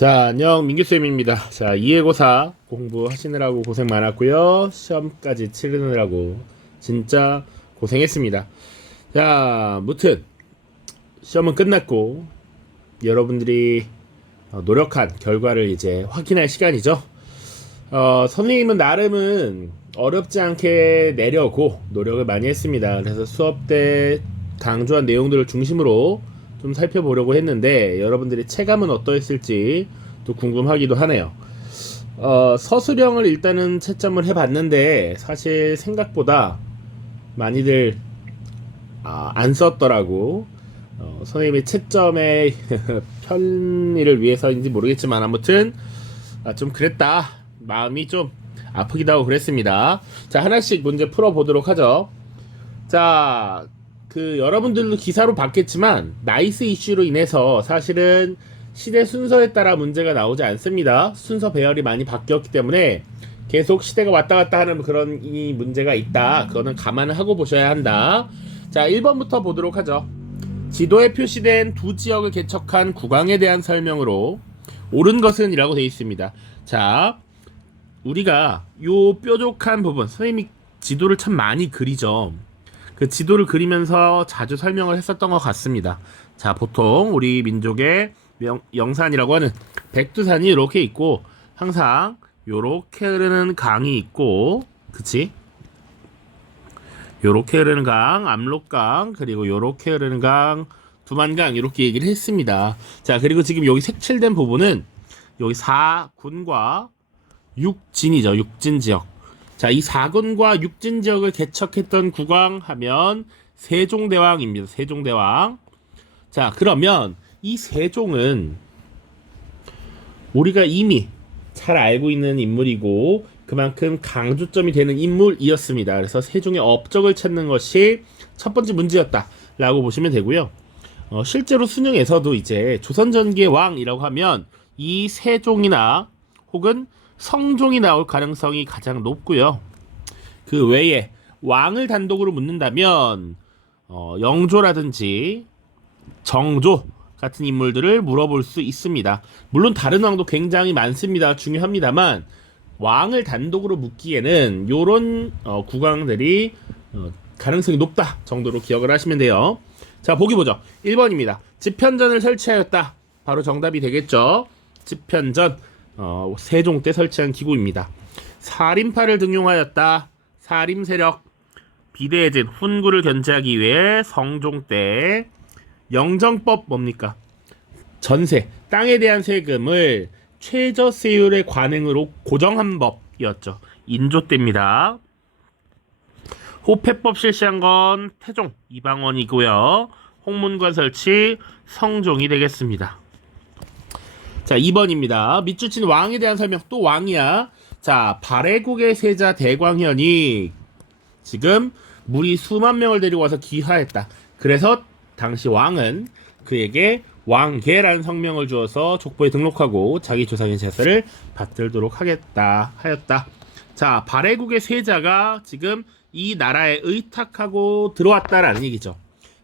자, 안녕, 민규쌤입니다. 자, 이해고사 공부하시느라고 고생 많았고요. 시험까지 치르느라고 진짜 고생했습니다. 자, 무튼 시험은 끝났고 여러분들이 노력한 결과를 이제 확인할 시간이죠. 선생님은 나름은 어렵지 않게 내려고 노력을 많이 했습니다. 그래서 수업 때 강조한 내용들을 중심으로 좀 살펴보려고 했는데 여러분들의 체감은 어떠했을지 또 궁금하기도 하네요. 서술형을 일단은 채점을 해봤는데 사실 생각보다 많이들 안 썼더라고. 선생님의 채점의 편의를 위해서인지 모르겠지만 아무튼 좀 그랬다. 마음이 좀 아프기도 하고 그랬습니다. 자, 하나씩 문제 풀어보도록 하죠. 자, 여러분들도 기사로 봤겠지만 나이스 이슈로 인해서 사실은 시대 순서에 따라 문제가 나오지 않습니다. 순서 배열이 많이 바뀌었기 때문에 계속 시대가 왔다 갔다 하는 그런 이 문제가 있다. 그거는 감안을 하고 보셔야 한다. 자, 1번부터 보도록 하죠. 지도에 표시된 두 지역을 개척한 국왕에 대한 설명으로 옳은 것은 이라고 되어 있습니다. 자, 우리가 요 뾰족한 부분, 선생님이 지도를 참 많이 그리죠. 그 지도를 그리면서 자주 설명을 했었던 것 같습니다. 자, 보통 우리 민족의 영산이라고 하는 백두산이 이렇게 있고 항상 요렇게 흐르는 강이 있고, 그치? 요렇게 흐르는 강, 압록강, 그리고 요렇게 흐르는 강, 두만강 이렇게 얘기를 했습니다. 자, 그리고 지금 여기 색칠된 부분은 여기 4군과 6진이죠. 6진 지역. 자, 이 4군과 6진 지역을 개척했던 국왕 하면 세종대왕입니다. 세종대왕. 자, 그러면 이 세종은 우리가 이미 잘 알고 있는 인물이고 그만큼 강조점이 되는 인물이었습니다. 그래서 세종의 업적을 찾는 것이 첫 번째 문제였다 라고 보시면 되고요. 실제로 수능에서도 이제 조선전기의 왕이라고 하면 이 세종이나 혹은 성종이 나올 가능성이 가장 높고요. 그 외에 왕을 단독으로 묻는다면 영조라든지 정조 같은 인물들을 물어볼 수 있습니다. 물론 다른 왕도 굉장히 많습니다. 중요합니다만 왕을 단독으로 묻기에는 요런 국왕들이 가능성이 높다 정도로 기억을 하시면 돼요. 자, 보기 보죠. 1번입니다. 집현전을 설치하였다. 바로 정답이 되겠죠. 집현전 세종 때 설치한 기구입니다. 사림파를 등용하였다. 사림 세력 비대해진 훈구를 견제하기 위해 성종 때 영정법 뭡니까? 전세, 땅에 대한 세금을 최저세율의 관행으로 고정한 법이었죠. 인조 때입니다. 호패법 실시한 건 태종 이방원이고요. 홍문관 설치 성종이 되겠습니다. 자, 2번입니다. 밑줄친 왕에 대한 설명. 또 왕이야. 자, 발해국의 세자 대광현이 지금 무리 수만 명을 데리고 와서 기하했다. 그래서 당시 왕은 그에게 왕계라는 성명을 주어서 족보에 등록하고 자기 조상의 제사를 받들도록 하였다. 자, 발해국의 세자가 지금 이 나라에 의탁하고 들어왔다라는 얘기죠.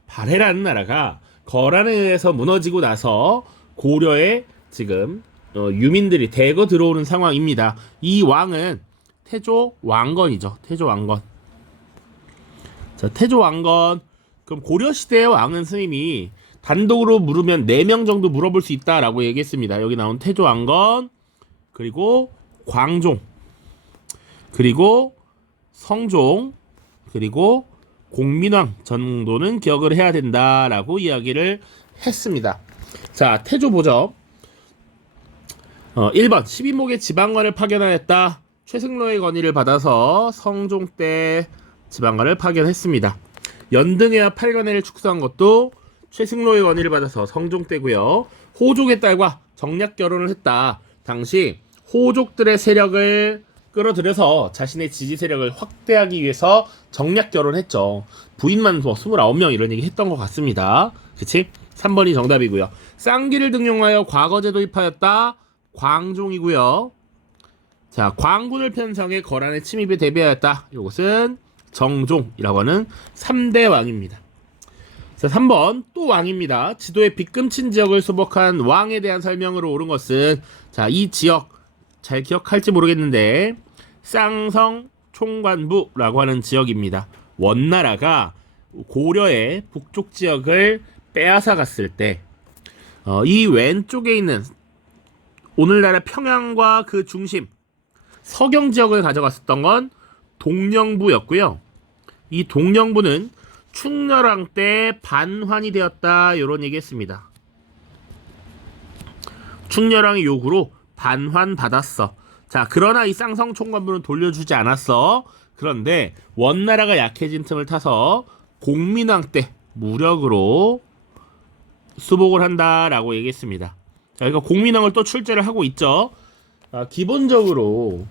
발해라는 나라가 거란에 의해서 무너지고 나서 고려에 지금 유민들이 대거 들어오는 상황입니다. 이 왕은 태조 왕건이죠. 태조 왕건. 자, 태조 왕건. 그럼 고려시대의 왕은 스님이 단독으로 물으면 4명 정도 물어볼 수 있다라고 얘기했습니다. 여기 나온 태조 왕건, 그리고 광종, 그리고 성종, 그리고 공민왕 정도는 기억을 해야 된다라고 이야기를 했습니다. 자, 태조 보죠. 1번 12목의 지방관을 파견하였다. 최승로의 건의를 받아서 성종 때 지방관을 파견했습니다. 연등회와 팔관회를 축소한 것도 최승로의 건의를 받아서 성종 때고요. 호족의 딸과 정략 결혼을 했다. 당시 호족들의 세력을 끌어들여서 자신의 지지 세력을 확대하기 위해서 정략 결혼했죠. 부인만 29명 이런 얘기 했던 것 같습니다. 그치? 3번이 정답이고요. 쌍기를 등용하여 과거제 도입하였다. 광종이고요. 자, 광군을 편성해 거란의 침입에 대비하였다. 이것은 정종이라고 하는 3대 왕입니다. 자, 3번 또 왕입니다. 지도에 빗금친 지역을 수복한 왕에 대한 설명으로 옳은 것은, 자, 이 지역 잘 기억할지 모르겠는데 쌍성 총관부라고 하는 지역입니다. 원나라가 고려의 북쪽 지역을 빼앗아 갔을 때 이 왼쪽에 있는 오늘날의 평양과 그 중심 서경 지역을 가져갔었던 건 동령부였고요. 이 동령부는 충렬왕 때 반환이 되었다, 이런 얘기했습니다. 충렬왕의 요구로 반환 받았어. 자, 그러나 이 쌍성총관부는 돌려주지 않았어. 그런데 원나라가 약해진 틈을 타서 공민왕 때 무력으로 수복을 한다라고 얘기했습니다. 자, 그러니까 공민왕을 또 출제를 하고 있죠. 기본적으로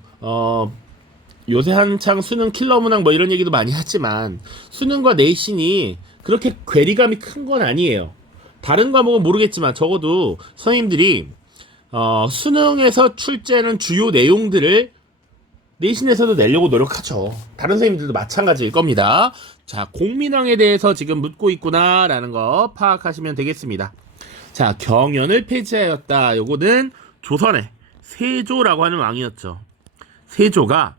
요새 한창 수능 킬러 문항 뭐 이런 얘기도 많이 하지만 수능과 내신이 그렇게 괴리감이 큰 건 아니에요. 다른 과목은 모르겠지만 적어도 선생님들이 수능에서 출제하는 주요 내용들을 내신에서도 내려고 노력하죠. 다른 선생님들도 마찬가지일 겁니다. 자, 공민왕에 대해서 지금 묻고 있구나라는 거 파악하시면 되겠습니다. 자, 경연을 폐지하였다. 요거는 조선의 세조라고 하는 왕이었죠. 세조가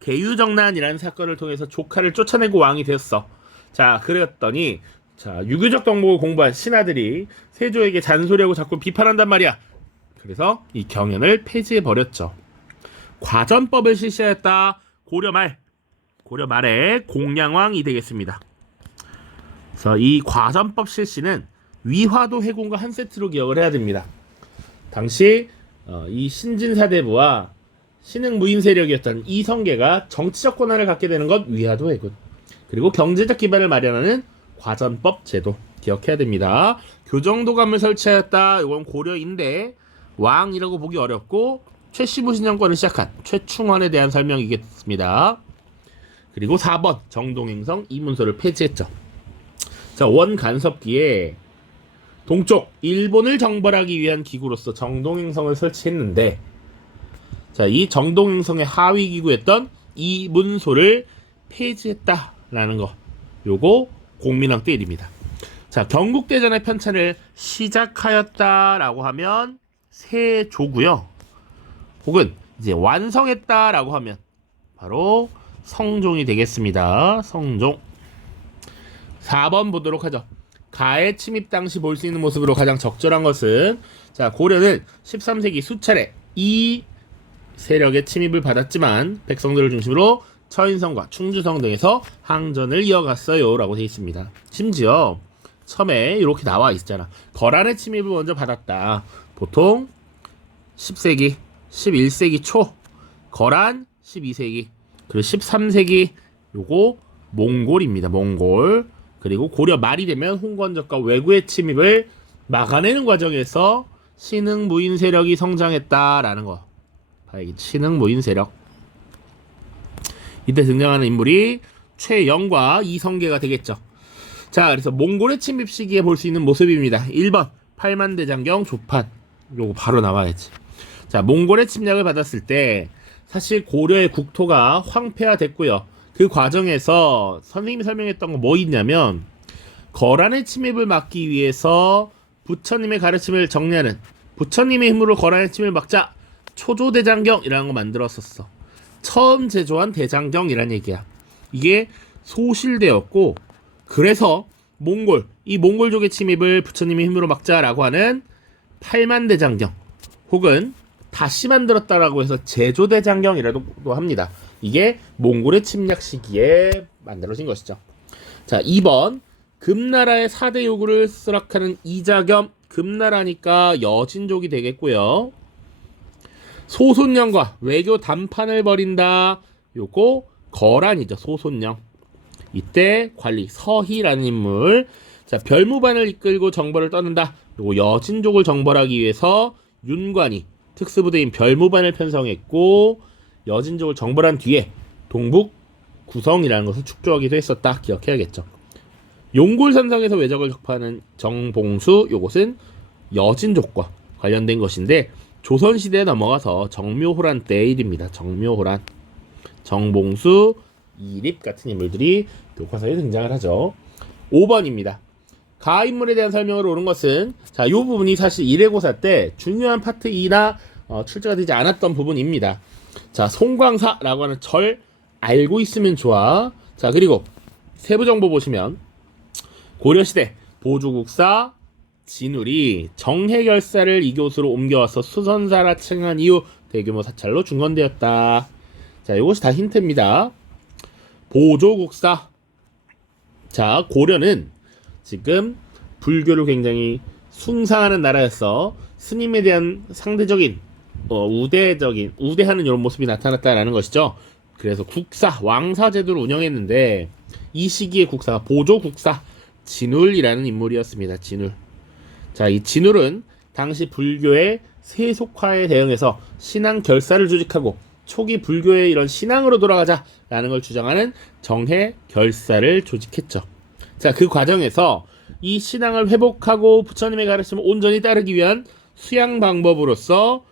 계유정난이라는 사건을 통해서 조카를 쫓아내고 왕이 되었어. 자, 그랬더니 자, 유교적 덕목을 공부한 신하들이 세조에게 잔소리하고 자꾸 비판한단 말이야. 그래서 이 경연을 폐지해버렸죠. 과전법을 실시하였다. 고려 말에 공양왕이 되겠습니다. 그래서 이 과전법 실시는 위화도 해군과 한 세트로 기억을 해야 됩니다. 당시 이 신진사대부와 신흥무인 세력이었던 이성계가 정치적 권한을 갖게 되는 것 위화도 해군, 그리고 경제적 기반을 마련하는 과전법 제도 기억해야 됩니다. 교정도감을 설치하였다. 이건 고려인데 왕이라고 보기 어렵고 최씨부 신정권을 시작한 최충원에 대한 설명이겠습니다. 그리고 4번 정동행성 이문소를 폐지했죠. 자, 원간섭기에 동쪽 일본을 정벌하기 위한 기구로서 정동행성을 설치했는데, 자, 이 정동행성의 하위 기구였던 이문소를 폐지했다라는 거, 요거 공민왕 때 일입니다. 자, 경국대전의 편찬을 시작하였다라고 하면 세조고요. 혹은 이제 완성했다라고 하면 바로 성종이 되겠습니다. 성종. 4번 보도록 하죠. 가해 침입 당시 볼 수 있는 모습으로 가장 적절한 것은, 자, 고려는 13세기 수차례 이 세력의 침입을 받았지만 백성들을 중심으로 처인성과 충주성 등에서 항전을 이어갔어요 라고 되어 있습니다. 심지어 처음에 이렇게 나와 있잖아. 거란의 침입을 먼저 받았다. 보통 10세기 11세기 초, 거란 12세기, 그리고 13세기 요거 몽골입니다. 몽골. 그리고 고려 말이 되면 홍건적과 왜구의 침입을 막아내는 과정에서 신흥무인 세력이 성장했다라는 거. 신흥무인 세력. 이때 등장하는 인물이 최영과 이성계가 되겠죠. 자, 그래서 몽골의 침입 시기에 볼 수 있는 모습입니다. 1번 팔만대장경 조판. 요거 바로 나와야지. 자, 몽골의 침략을 받았을 때 사실 고려의 국토가 황폐화됐고요. 그 과정에서 선생님이 설명했던 거 뭐 있냐면, 거란의 침입을 막기 위해서 부처님의 가르침을 정리하는, 부처님의 힘으로 거란의 침입을 막자 초조대장경이라는 거 만들었었어. 처음 제조한 대장경이란 얘기야. 이게 소실되었고, 그래서 이 몽골족의 침입을 부처님의 힘으로 막자라고 하는 팔만대장경, 혹은 다시 만들었다라고 해서 제조대장경이라고 합니다. 이게 몽골의 침략 시기에 만들어진 것이죠. 자, 2번 금나라의 4대 요구를 수락하는 이자겸, 금나라니까 여진족이 되겠고요. 소손령과 외교 담판을 벌인다. 요거 거란이죠. 소손령. 이때 관리 서희라는 인물. 자, 별무반을 이끌고 정벌을 떠난다. 요거 여진족을 정벌하기 위해서 윤관이 특수부대인 별무반을 편성했고, 여진족을 정벌한 뒤에 동북 구성이라는 것을 축조하기도 했었다. 기억해야겠죠. 용골산성에서 왜적을 격파하는 정봉수, 요것은 여진족과 관련된 것인데 조선시대에 넘어가서 정묘호란 때의 일입니다. 정묘호란. 정봉수, 이립 같은 인물들이 교과서에 등장을 하죠. 5번입니다. 가인물에 대한 설명으로 오는 것은 자, 이 부분이 사실 1회고사 때 중요한 파트 2나 출제가 되지 않았던 부분입니다. 자, 송광사라고 하는 절 알고 있으면 좋아. 자, 그리고 세부 정보 보시면 고려시대 보주국사 진울이 정해결사를 이교수로 옮겨와서 수선사라 칭한 이후 대규모 사찰로 중건되었다. 자, 이것이 다 힌트입니다. 보조국사. 자, 고려는 지금 불교를 굉장히 숭상하는 나라였어. 스님에 대한 상대적인 우대하는 이런 모습이 나타났다라는 것이죠. 그래서 국사, 왕사 제도를 운영했는데 이 시기의 국사가 보조국사 진울이라는 인물이었습니다. 진울. 자, 이 진울은 당시 불교의 세속화에 대응해서 신앙 결사를 조직하고 초기 불교의 이런 신앙으로 돌아가자라는 걸 주장하는 정해 결사를 조직했죠. 자, 그 과정에서 이 신앙을 회복하고 부처님의 가르침을 온전히 따르기 위한 수양 방법으로서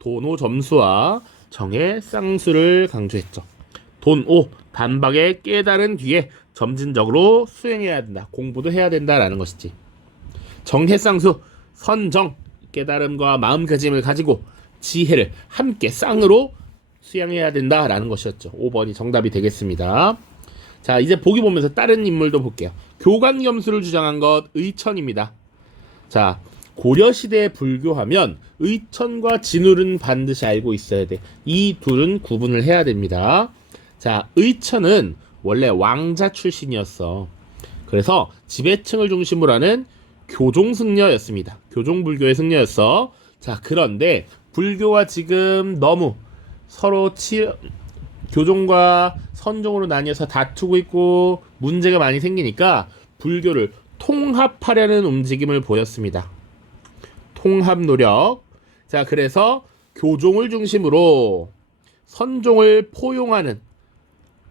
도노 점수와 정해 쌍수를 강조했죠. 돈오 단박에 깨달은 뒤에 점진적으로 수행해야 된다. 공부도 해야 된다라는 것이지. 정해 쌍수 선정 깨달음과 마음가짐을 가지고 지혜를 함께 쌍으로 수양해야 된다라는 것이었죠. 5번이 정답이 되겠습니다. 자, 이제 보기 보면서 다른 인물도 볼게요. 교관겸수를 주장한 것 의천입니다. 자, 고려시대에 불교하면 의천과 진울은 반드시 알고 있어야 돼. 이 둘은 구분을 해야 됩니다. 자, 의천은 원래 왕자 출신이었어. 그래서 지배층을 중심으로 하는 교종승려였습니다. 교종불교의 승려였어. 자, 그런데 불교가 지금 너무 서로 교종과 선종으로 나뉘어서 다투고 있고 문제가 많이 생기니까 불교를 통합하려는 움직임을 보였습니다. 통합 노력. 자, 그래서 교종을 중심으로 선종을 포용하는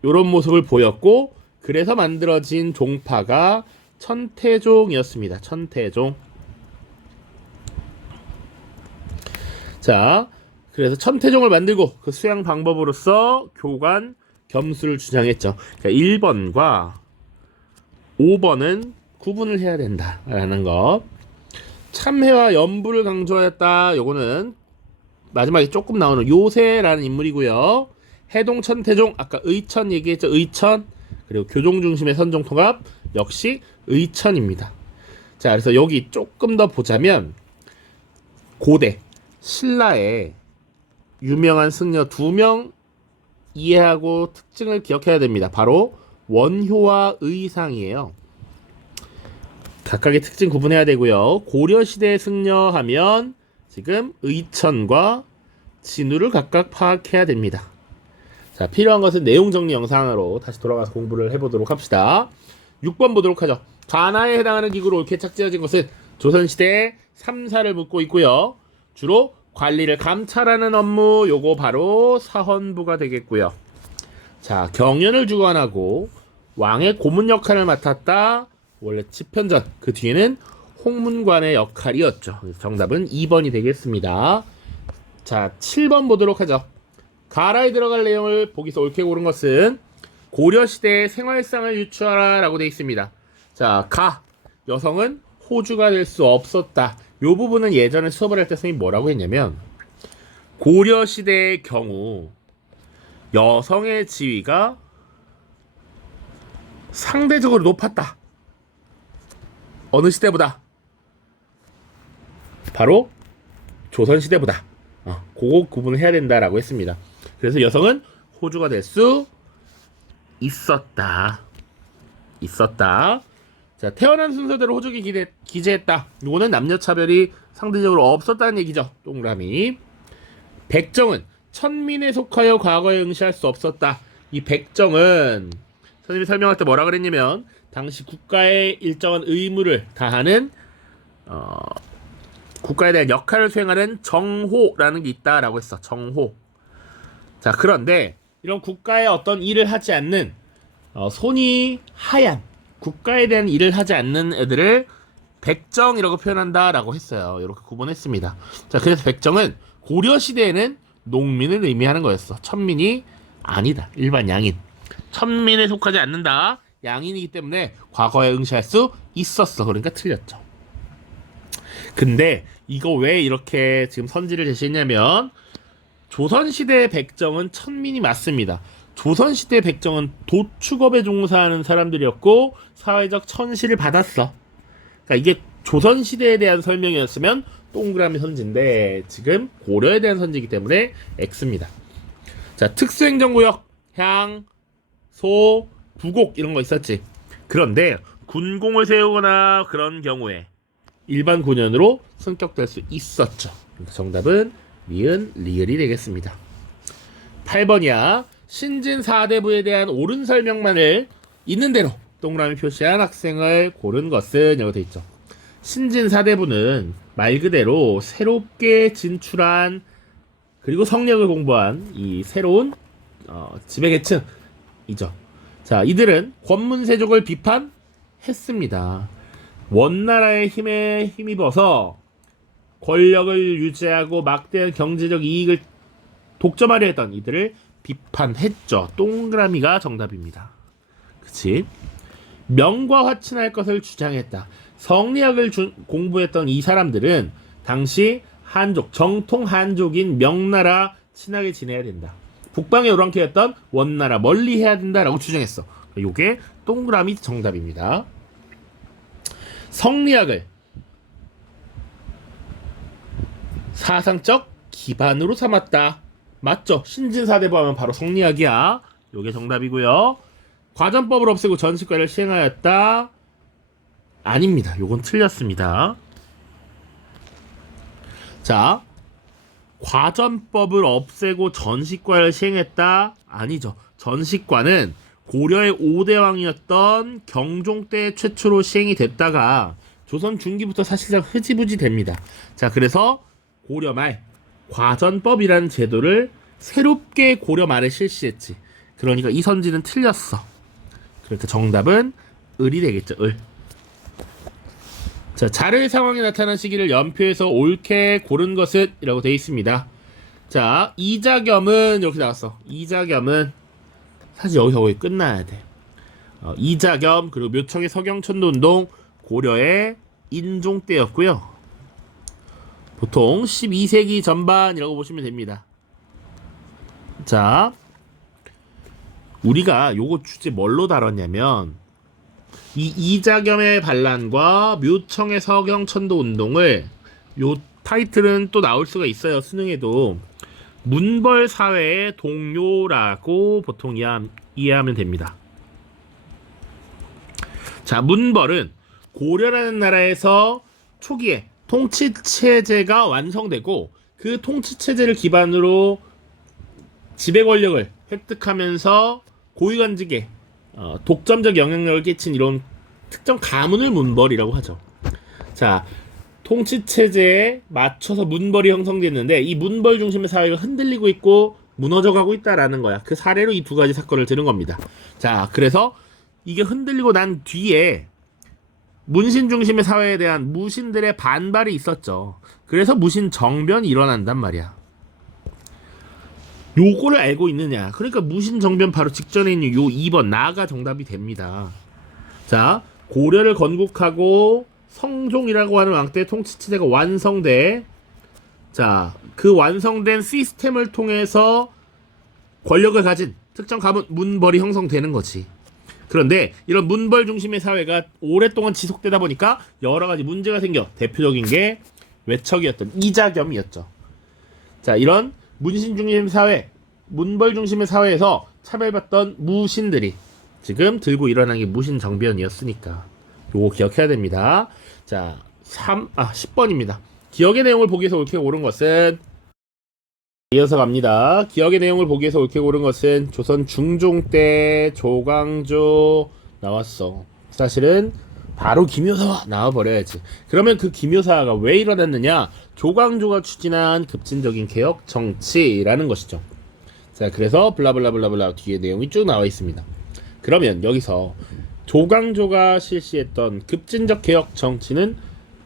이런 모습을 보였고, 그래서 만들어진 종파가 천태종이었습니다. 천태종. 자, 그래서 천태종을 만들고 그 수양 방법으로서 교관 겸수를 주장했죠. 그러니까 1번과 5번은 구분을 해야 된다라는 것. 참회와 연부를 강조하였다. 요거는 마지막에 조금 나오는 요새라는 인물이고요. 해동 천태종, 아까 의천 얘기했죠. 의천. 그리고 교종 중심의 선종 통합 역시 의천입니다. 자, 그래서 여기 조금 더 보자면 고대 신라의 유명한 승려 2명 이해하고 특징을 기억해야 됩니다. 바로 원효와 의상이에요. 각각의 특징 구분해야 되고요. 고려시대 승려하면 지금 의천과 진우를 각각 파악해야 됩니다. 자, 필요한 것은 내용 정리 영상으로 다시 돌아가서 공부를 해보도록 합시다. 6번 보도록 하죠. 가나에 해당하는 기구로 옳게 착지어진 것은 조선시대의 3사를 묻고 있고요. 주로 관리를 감찰하는 업무, 요거 바로 사헌부가 되겠고요. 자, 경연을 주관하고 왕의 고문 역할을 맡았다. 원래 집현전, 그 뒤에는 홍문관의 역할이었죠. 정답은 2번이 되겠습니다. 자, 7번 보도록 하죠. 가라에 들어갈 내용을 보기서 옳게 고른 것은 고려시대의 생활상을 유추하라 라고 되어 있습니다. 자, 여성은 호주가 될 수 없었다. 요 부분은 예전에 수업을 할 때 선생님이 뭐라고 했냐면, 고려시대의 경우 여성의 지위가 상대적으로 높았다. 어느 시대보다? 바로 조선시대보다. 그거 구분을 해야 된다라고 했습니다. 그래서 여성은 호주가 될 수 있었다. 자, 태어난 순서대로 호주기 기재했다. 이거는 남녀차별이 상대적으로 없었다는 얘기죠. 동그라미. 백정은 천민에 속하여 과거에 응시할 수 없었다. 이 백정은 선생님이 설명할 때 뭐라 그랬냐면, 당시 국가의 일정한 의무를 다하는 국가에 대한 역할을 수행하는 정호라는 게 있다라고 했어. 정호. 자, 그런데 이런 국가의 어떤 일을 하지 않는 손이 하얀 국가에 대한 일을 하지 않는 애들을 백정이라고 표현한다라고 했어요. 이렇게 구분했습니다. 자, 그래서 백정은 고려시대에는 농민을 의미하는 거였어. 천민이 아니다. 일반 양인. 천민에 속하지 않는다. 양인이기 때문에 과거에 응시할 수 있었어. 그러니까 틀렸죠. 근데 이거 왜 이렇게 지금 선지를 제시했냐면 조선시대 백정은 천민이 맞습니다. 조선시대 백정은 도축업에 종사하는 사람들이었고 사회적 천시를 받았어. 그러니까 이게 조선시대에 대한 설명이었으면 동그라미 선지인데 지금 고려에 대한 선지이기 때문에 X입니다. 자, 특수행정구역, 향, 소, 부곡 이런 거 있었지. 그런데 군공을 세우거나 그런 경우에 일반 군연으로 승격될 수 있었죠. 정답은 미은, 리을이 되겠습니다. 8번이야. 신진 4대부에 대한 옳은 설명만을 있는 대로 동그라미 표시한 학생을 고른 것은 이라고 되어 있죠. 신진 4대부는 말 그대로 새롭게 진출한 그리고 성역을 공부한 이 새로운 지배계층이죠. 자, 이들은 권문세족을 비판했습니다. 원나라의 힘에 힘입어서 권력을 유지하고 막대한 경제적 이익을 독점하려 했던 이들을 비판했죠. 동그라미가 정답입니다. 그치? 명과 화친할 것을 주장했다. 성리학을 공부했던 이 사람들은 당시 한족, 정통 한족인 명나라 친하게 지내야 된다. 북방에 오랑캐였던 원나라 멀리 해야 된다라고 주장했어. 요게 동그라미 정답입니다. 성리학을 사상적 기반으로 삼았다. 맞죠? 신진사대부 하면 바로 성리학이야. 요게 정답이고요. 과전법을 없애고 전시과를 시행하였다. 아닙니다. 요건 틀렸습니다. 자, 과전법을 없애고 전시과를 시행했다. 아니죠. 전시과는 고려의 5대 왕이었던 경종 때 최초로 시행이 됐다가 조선 중기부터 사실상 흐지부지 됩니다. 자, 그래서 고려 말 과전법이라는 제도를 새롭게 고려 말에 실시했지. 그러니까 이 선지는 틀렸어. 그러니까 정답은 을이 되겠죠. 을. 자, 자를 상황이 나타난 시기를 연표해서 옳게 고른 것은 이라고 되어 있습니다. 자, 이자겸은 이렇게 나왔어. 이자겸은 사실 여기서 거의 끝나야 돼. 이자겸 그리고 묘청의 서경천도운동 고려의 인종 때였고요. 보통 12세기 전반이라고 보시면 됩니다. 자, 우리가 요거 주제 뭘로 다뤘냐면 이 이자겸의 반란과 묘청의 서경천도 운동을 요 타이틀은 또 나올 수가 있어요. 수능에도 문벌 사회의 동요라고 보통 이해하면 됩니다. 자, 문벌은 고려라는 나라에서 초기에 통치체제가 완성되고 그 통치체제를 기반으로 지배 권력을 획득하면서 고위관직에 독점적 영향력을 끼친 이런 특정 가문을 문벌이라고 하죠. 자, 통치체제에 맞춰서 문벌이 형성됐는데 이 문벌 중심의 사회가 흔들리고 있고 무너져가고 있다라는 거야. 그 사례로 이 두 가지 사건을 들은 겁니다. 자, 그래서 이게 흔들리고 난 뒤에 문신 중심의 사회에 대한 무신들의 반발이 있었죠. 그래서 무신 정변이 일어난단 말이야. 요거를 알고 있느냐. 그러니까 무신 정변 바로 직전에 있는 요 2번 나가 정답이 됩니다. 자, 고려를 건국하고 성종이라고 하는 왕 때 통치체제가 완성돼. 자, 그 완성된 시스템을 통해서 권력을 가진 특정 가문 문벌이 형성되는 거지. 그런데 이런 문벌 중심의 사회가 오랫동안 지속되다 보니까 여러 가지 문제가 생겨. 대표적인 게 외척이었던 이자겸이었죠. 자, 이런 문신 중심 사회, 문벌 중심의 사회에서 차별받던 무신들이 지금 들고 일어난 게 무신 정변이었으니까 요거 기억해야 됩니다. 자, 10번입니다. 기억의 내용을 보기 위해서 옳게 고른 것은 이어서 갑니다. 기억의 내용을 보기 위해서 옳게 고른 것은 조선 중종 때 조광조 나왔어. 사실은 바로 김효사가 나와버려야지. 그러면 그 김효사가 왜 일어났느냐? 조광조가 추진한 급진적인 개혁 정치라는 것이죠. 자, 그래서 블라블라블라블라 뒤에 내용이 쭉 나와 있습니다. 그러면 여기서 조광조가 실시했던 급진적 개혁 정치는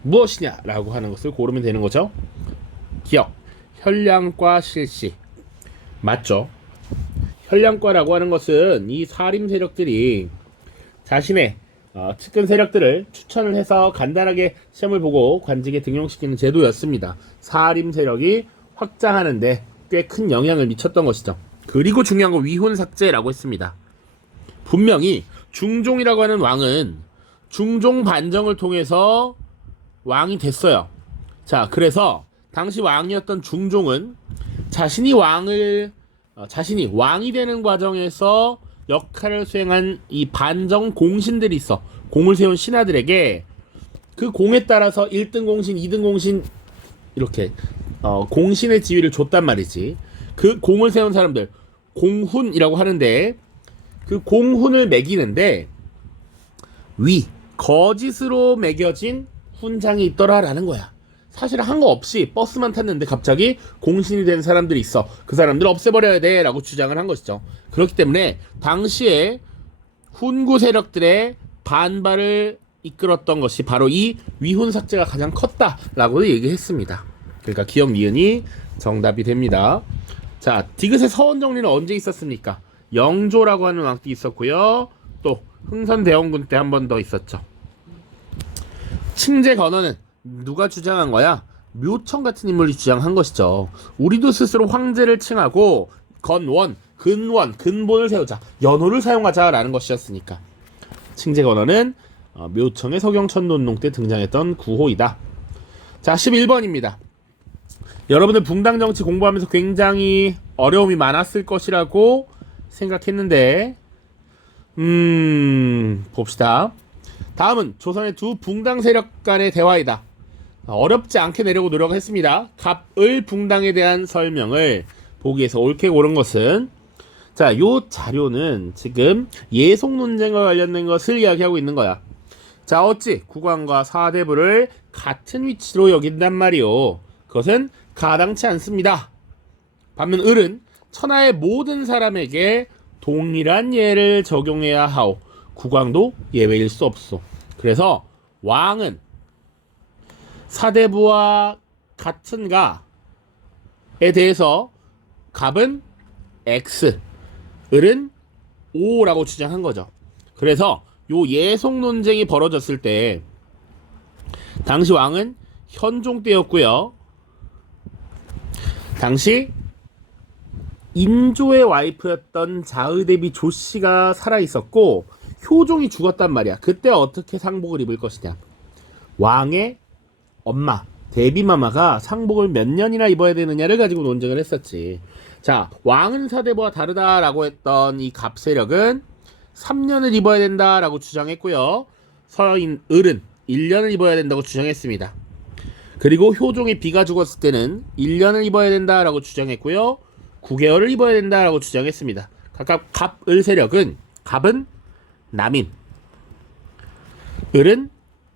무엇이냐라고 하는 것을 고르면 되는 거죠. 기억, 현량과 실시. 맞죠? 현량과라고 하는 것은 이 사림 세력들이 자신의 측근 세력들을 추천을 해서 간단하게 시험을 보고 관직에 등용시키는 제도였습니다. 사림 세력이 확장하는데 꽤 큰 영향을 미쳤던 것이죠. 그리고 중요한 건 위훈 삭제라고 했습니다. 분명히 중종이라고 하는 왕은 중종 반정을 통해서 왕이 됐어요. 자, 그래서 당시 왕이었던 중종은 자신이 왕이 되는 과정에서 역할을 수행한 이 반정 공신들이 있어. 공을 세운 신하들에게 그 공에 따라서 1등 공신, 2등 공신 이렇게 공신의 지위를 줬단 말이지. 그 공을 세운 사람들 공훈이라고 하는데 그 공훈을 매기는데 거짓으로 매겨진 훈장이 있더라라는 거야. 사실 한 거 없이 버스만 탔는데 갑자기 공신이 된 사람들이 있어. 그 사람들 없애버려야 돼 라고 주장을 한 것이죠. 그렇기 때문에 당시에 훈구 세력들의 반발을 이끌었던 것이 바로 이 위훈 삭제가 가장 컸다라고 얘기했습니다. 그러니까 기억 니은이 정답이 됩니다. 자, 디귿의 서원 정리는 언제 있었습니까? 영조라고 하는 왕도 있었고요. 또 흥선대원군 때 한 번 더 있었죠. 칭제 건원은 누가 주장한 거야? 묘청 같은 인물이 주장한 것이죠. 우리도 스스로 황제를 칭하고 건원, 근본을 세우자, 연호를 사용하자라는 것이었으니까. 칭제 건원은 묘청의 서경천논농 때 등장했던 구호이다. 자, 11번입니다. 여러분들 붕당 정치 공부하면서 굉장히 어려움이 많았을 것이라고 생각했는데 봅시다. 다음은 조선의 두 붕당 세력 간의 대화이다. 어렵지 않게 내려고 노력했습니다. 갑을 붕당에 대한 설명을 보기에서 옳게 고른 것은 자, 요 자료는 지금 예속 논쟁과 관련된 것을 이야기하고 있는 거야. 자, 어찌 국왕과 사대부를 같은 위치로 여긴단 말이오. 그것은 가당치 않습니다. 반면 을은 천하의 모든 사람에게 동일한 예를 적용해야 하오. 국왕도 예외일 수 없소. 그래서 왕은 사대부와 같은가에 대해서 갑은 X, 을은 O라고 주장한 거죠. 그래서 요 예속 논쟁이 벌어졌을 때 당시 왕은 현종 때였고요. 당시 인조의 와이프였던 자의대비 조씨가 살아있었고 효종이 죽었단 말이야. 그때 어떻게 상복을 입을 것이냐. 왕의 엄마 대비마마가 상복을 몇 년이나 입어야 되느냐를 가지고 논쟁을 했었지. 자, 왕은 사대부와 다르다라고 했던 이 갑세력은 3년을 입어야 된다라고 주장했고요. 서인 을은 1년을 입어야 된다고 주장했습니다. 그리고 효종이 비가 죽었을 때는 1년을 입어야 된다라고 주장했고요. 9개월을 입어야 된다라고 주장했습니다. 각각 갑, 을 세력은 갑은 남인, 을은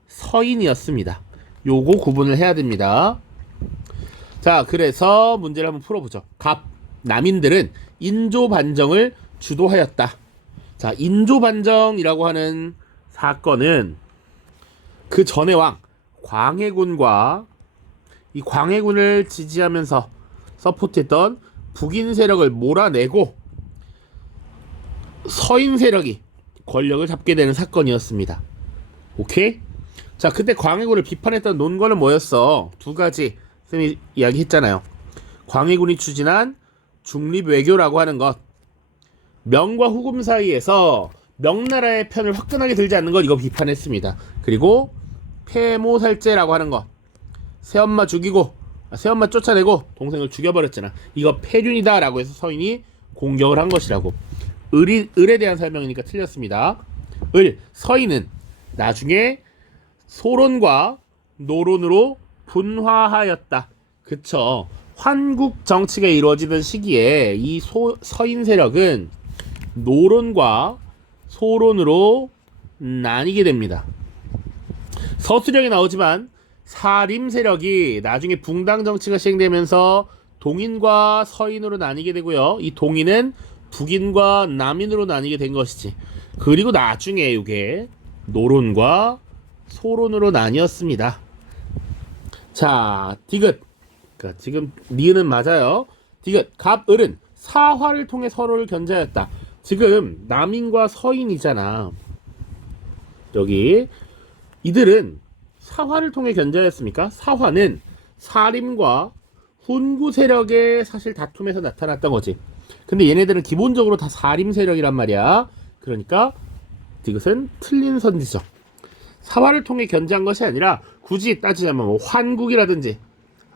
서인이었습니다. 요거 구분을 해야 됩니다. 자, 그래서 문제를 한번 풀어보죠. 갑, 남인들은 인조 반정을 주도하였다. 자, 인조 반정이라고 하는 사건은 그 전의 왕 광해군과 이 광해군을 지지하면서 서포트했던 북인 세력을 몰아내고 서인 세력이 권력을 잡게 되는 사건이었습니다. 오케이? 자, 그때 광해군을 비판했던 논거는 뭐였어? 두 가지 쌤이 이야기했잖아요. 광해군이 추진한 중립 외교라고 하는 것, 명과 후금 사이에서 명나라의 편을 화끈하게 들지 않는 것, 이거 비판했습니다. 그리고 폐모살제라고 하는 것, 새엄마 새엄마 쫓아내고 동생을 죽여버렸잖아. 이거 폐륜이다 라고 해서 서인이 공격을 한 것이라고. 을에 대한 설명이니까 틀렸습니다. 서인은 나중에 소론과 노론으로 분화하였다. 그쵸. 환국 정치가 이루어지던 시기에 이 서인 세력은 노론과 소론으로 나뉘게 됩니다. 서술형에 나오지만 사림 세력이 나중에 붕당 정치가 시행되면서 동인과 서인으로 나뉘게 되고요. 이 동인은 북인과 남인으로 나뉘게 된 것이지. 그리고 나중에 이게 노론과 소론으로 나뉘었습니다. 자, 디귿. 그러니까 지금 니은은 맞아요. 디귿, 갑, 을은 사화를 통해 서로를 견제하였다. 지금 남인과 서인이잖아. 여기 이들은 사화를 통해 견제하였습니까? 사화는 사림과 훈구 세력의 사실 다툼에서 나타났던 거지. 근데 얘네들은 기본적으로 다 사림 세력이란 말이야. 그러니까 이것은 틀린 선지죠. 사화를 통해 견제한 것이 아니라 굳이 따지자면 뭐 환국이라든지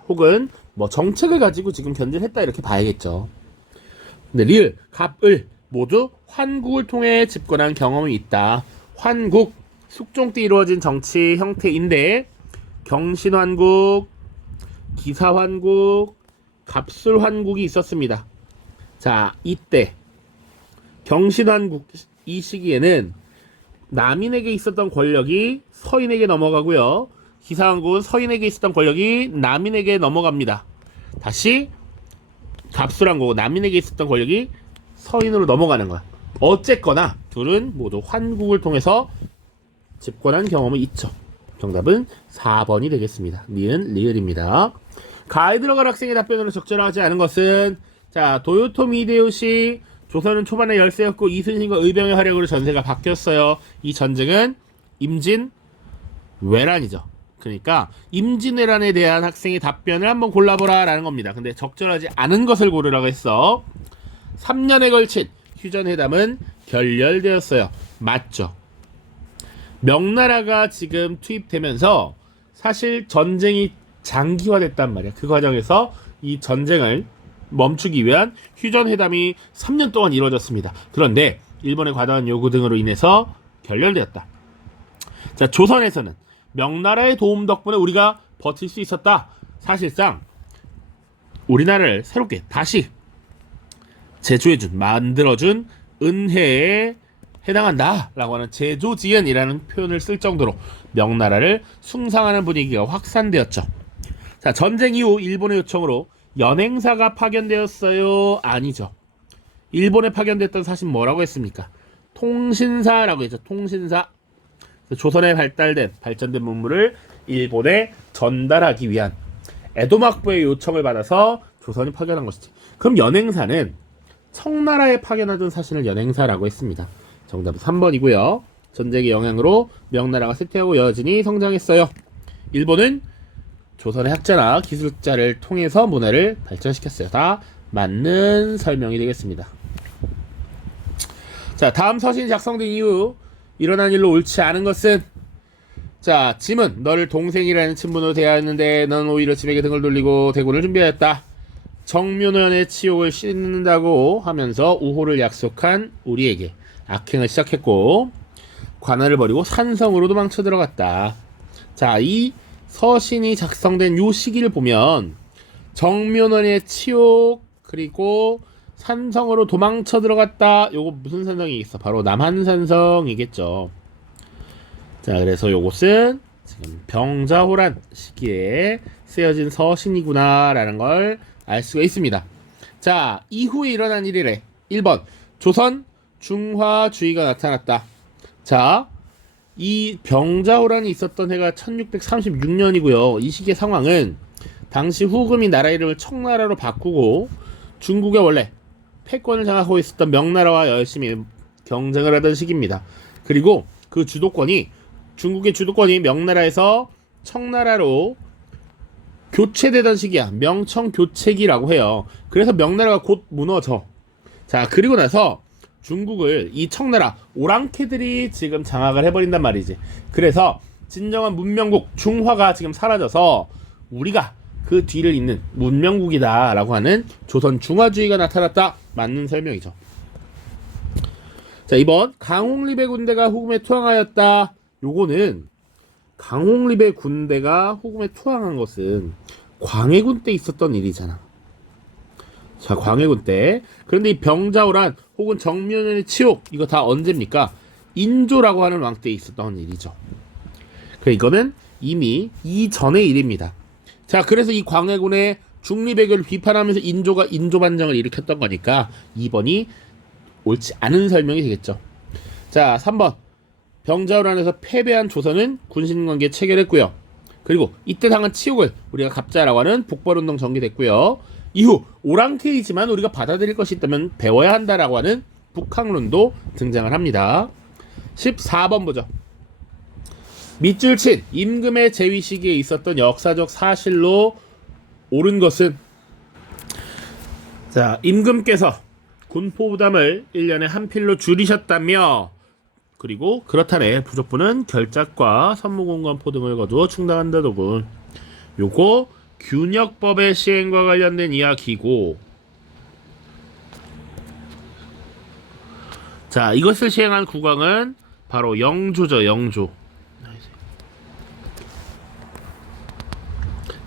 혹은 뭐 정책을 가지고 지금 견제를 했다 이렇게 봐야겠죠. 근데 리을, 갑을 모두 환국을 통해 집권한 경험이 있다. 환국, 숙종 때 이루어진 정치 형태인데 경신환국, 기사환국, 갑술환국이 있었습니다. 자, 이때 경신환국 이 시기에는 남인에게 있었던 권력이 서인에게 넘어가고요. 기사환국은 서인에게 있었던 권력이 남인에게 넘어갑니다. 다시 갑술환국은 남인에게 있었던 권력이 서인으로 넘어가는 거야. 어쨌거나 둘은 모두 환국을 통해서 집권한 경험이 있죠. 정답은 4번이 되겠습니다. 니은 리을입니다. 가에 들어갈 학생의 답변으로 적절하지 않은 것은 자, 도요토미 히데요시 조선은 초반에 열세였고 이순신과 의병의 활약으로 전세가 바뀌었어요. 이 전쟁은 임진왜란이죠. 그러니까 임진왜란에 대한 학생의 답변을 한번 골라보라 라는 겁니다. 근데 적절하지 않은 것을 고르라고 했어. 3년에 걸친 휴전회담은 결렬되었어요. 맞죠. 명나라가 지금 투입되면서 사실 전쟁이 장기화됐단 말이야. 그 과정에서 이 전쟁을 멈추기 위한 휴전회담이 3년 동안 이루어졌습니다. 그런데 일본의 과도한 요구 등으로 인해서 결렬되었다. 자, 조선에서는 명나라의 도움 덕분에 우리가 버틸 수 있었다. 사실상 우리나라를 새롭게 다시 제조해준, 만들어준 은혜에 해당한다 라고 하는 제조지은이라는 표현을 쓸 정도로 명나라를 숭상하는 분위기가 확산되었죠. 자, 전쟁 이후 일본의 요청으로 연행사가 파견되었어요? 아니죠. 일본에 파견됐던 사실 뭐라고 했습니까? 통신사라고 했죠. 통신사. 조선에 발전된 문물을 일본에 전달하기 위한 에도막부의 요청을 받아서 조선이 파견한 것이지. 그럼 연행사는 청나라에 파견하던 사신을 연행사라고 했습니다. 정답은 3번이고요. 전쟁의 영향으로 명나라가 쇠퇴하고 여진이 성장했어요. 일본은 조선의 학자나 기술자를 통해서 문화를 발전시켰어요. 다 맞는 설명이 되겠습니다. 자, 다음 서신이 작성된 이후 일어난 일로 옳지 않은 것은 자, 짐은 너를 동생이라는 친분으로 대하였는데 넌 오히려 짐에게 등을 돌리고 대군을 준비하였다. 정묘년의 치욕을 씻는다고 하면서 우호를 약속한 우리에게 악행을 시작했고 관할을 버리고 산성으로 도망쳐 들어갔다. 자, 이 서신이 작성된 요 시기를 보면 정묘년의 치욕 그리고 산성으로 도망쳐 들어갔다. 요거 무슨 산성이겠어? 바로 남한산성이겠죠. 자, 그래서 요것은 지금 병자호란 시기에 쓰여진 서신이구나 라는 걸 알 수가 있습니다. 자, 이후에 일어난 일이래. 1번 조선 중화주의가 나타났다. 자, 이 병자호란이 있었던 해가 1636년이고요. 이 시기의 상황은 당시 후금이 나라 이름을 청나라로 바꾸고 중국에 원래 패권을 장악하고 있었던 명나라와 열심히 경쟁을 하던 시기입니다. 그리고 그 주도권이 중국의 주도권이 명나라에서 청나라로 교체되던 시기야. 명청교체기라고 해요. 그래서 명나라가 곧 무너져. 자, 그리고 나서 중국을 이 청나라 오랑캐들이 지금 장악을 해버린단 말이지. 그래서 진정한 문명국 중화가 지금 사라져서 우리가 그 뒤를 잇는 문명국이다 라고 하는 조선 중화주의가 나타났다. 맞는 설명이죠. 자, 2번 강홍립의 군대가 후금에 투항하였다. 요거는 강홍립의 군대가 후금에 투항한 것은 광해군 때 있었던 일이잖아. 자, 광해군 때. 그런데 이 병자호란 혹은 정묘년의 치욕 이거 다 언제입니까? 인조라고 하는 왕 때 있었던 일이죠. 그러니까 이거는 이미 이전의 일입니다. 자, 그래서 이 광해군의 중리배교를 비판하면서 인조가 인조반정을 일으켰던 거니까 2번이 옳지 않은 설명이 되겠죠. 자, 3번 병자호란에서 패배한 조선은 군신관계 체결했고요. 그리고 이때 당한 치욕을 우리가 갚자라고 하는 북벌운동 전개됐고요. 이후 오랑캐이지만 우리가 받아들일 것이 있다면 배워야 한다라고 하는 북학론도 등장을 합니다. 14번 보죠. 밑줄 친 임금의 재위 시기에 있었던 역사적 사실로 옳은 것은, 자, 임금께서 군포 부담을 1년에 한 필로 줄이셨다며, 그리고 그렇다네 부족부는 결작과 선무공관포 등을 거두어 충당한다더군. 요거 균역법의 시행과 관련된 이야기고, 자, 이것을 시행한 국왕은 바로 영조죠. 영조.